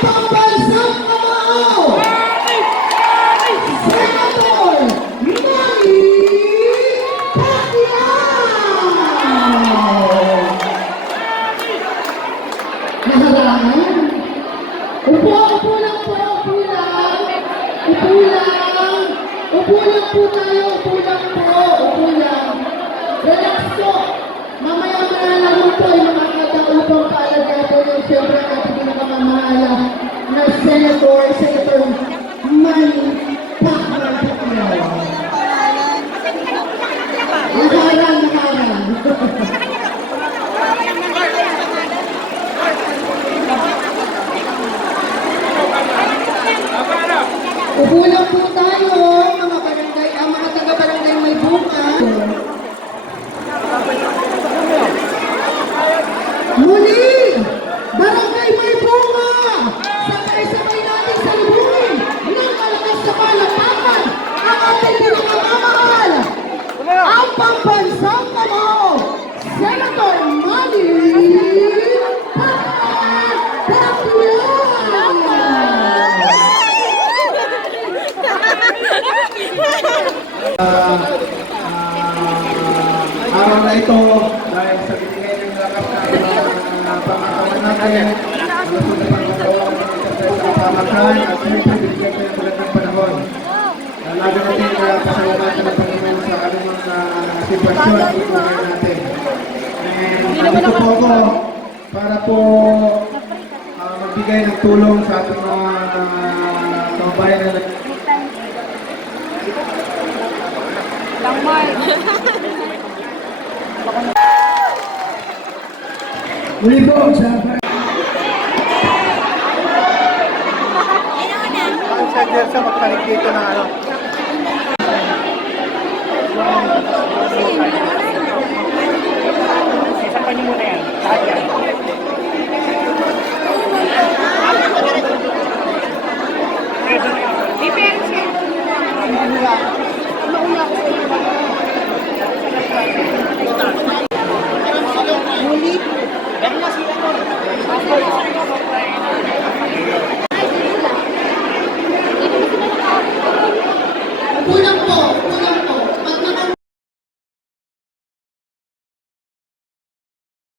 pambansang kamao, Senator Manny Pacquiao. Naharangan. Upo lang po, upo lang. Upo lang. Upo lang po tayo, upo lang po, upo lang. Relax po. Mamaya-maya lang po ay makakataupang paalagado ng siyempre ang ating pinakamamahala na Senator Manny Pacquiao. Naharang. Upo lang po tayo, mga barangay, mga taga-barangay may bunga. Muli, barangay may bunga! Sabay-sabay natin salubungin ng malakas na palakpakan ang ating pinakamamahal, ang pambansang kamao, Senator Manny Pacquiao! Araw na ito, dahil sa binigay ng lakas na pangakawan natin, malusog na pangkatawang sa pamakan at siyempre binigyan ko ng magandang panahon. Lalo natin pasalamatan ng Panginoon sa anumang sitwasyon at tutulungan natin. And nandito po ako para po magbigay ng tulong sa ating mga kababayan na Muli po sa sa magpanik dito ng ano. Isang pa niyo muna yan. Lahat yan. Mauna ako.